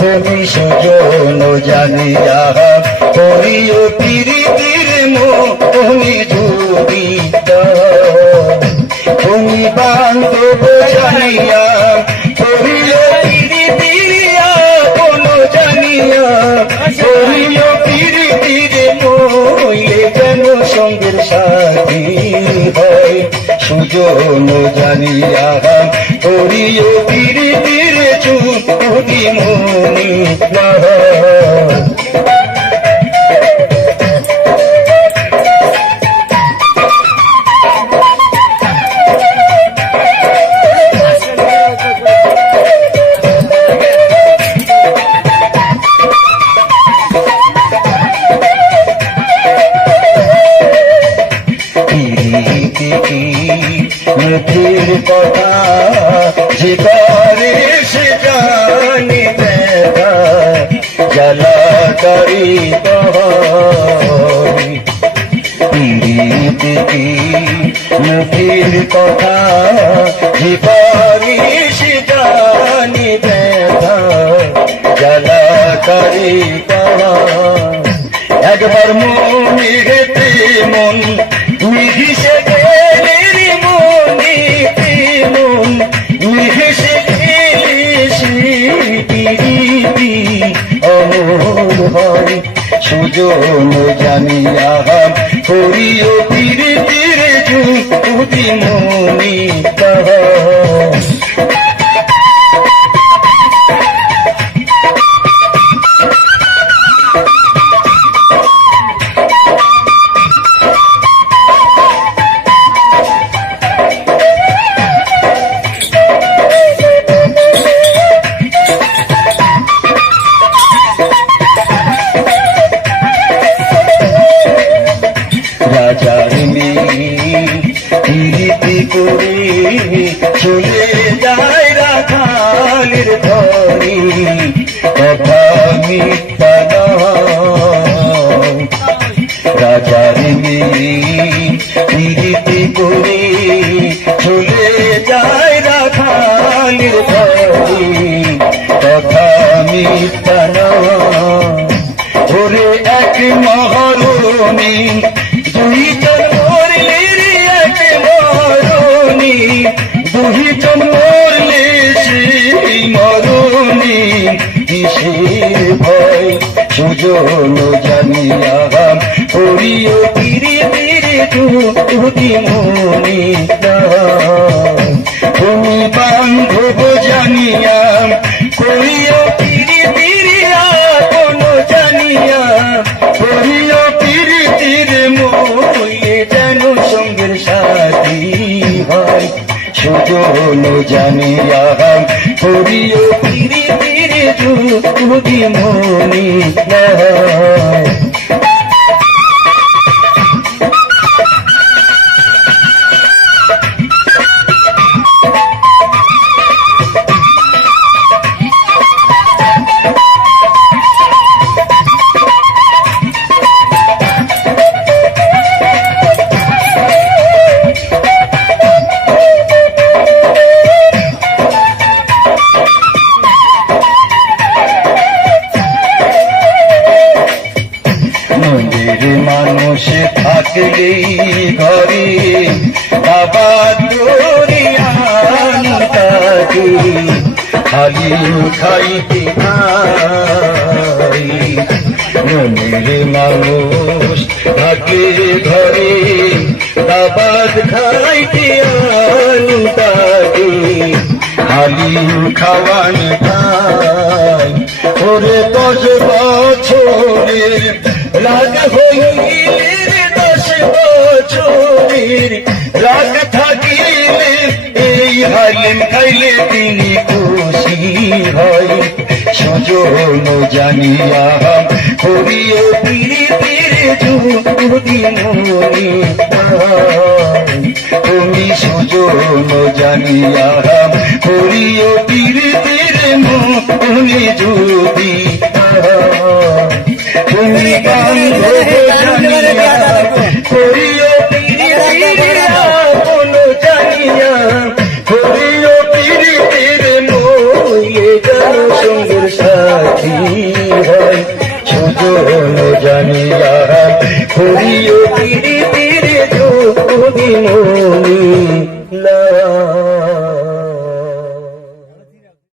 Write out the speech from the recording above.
তুমি সুজন জানিয়া। করিও প্রীতির মোহনি জুড়িত। তুমি বান্ধব জানিয়া, করিও প্রীতিরিয়া কোন জানিয়া। করিও প্রীতির মইলে যেন সঙ্গের সাথী হয়। সুজন জানিয়া, করিও প্রীতির চুরি মনি না মুখের কথা যে করে মুখের কথা যে করে সে জানি দেখা জ্বালা করি একবার মনে মন সুজন আহাম করিও তীরে তীরে যুক্তি করে, চলে যায় রাখালের ধরে কথা মিথ্যা রাজার মেয়ে করে চলে যায় রাখালের ধরে কথা মিথ্যা। ওরে এক মহরণী সুজন জানিয়া করিও ধীরে ধীরে দুটি মনি তুমি বান্ধব জানিয়া করিও ধীরে ধীরে কোন জানিয়া করিও ধীরে ধীরে মইলে যেন সঙ্গের সাথী হয়। সুজন জানিয়া করিও ধীরে ধীরে দুটি মনি মানুষ থাকলেই ঘরে, বাবা দরিয়ান খালি খাইতে নাই। মন্দির মানুষ থাকে ঘরে দাবাদ খাইতে আনু তাকে খালি খাওয়ান খাই ওরে দশ বছরের রাগ হইলে হালিম খাইলে তিনি খুশি হয় সুজন জানিয়া করিও ধীরে ধীরে যদি মনি তুমি সুজন জানিয়া করিও ধীরে ধীরে মনি যদি তুমি বান্ধব জানিয়া করিও হয়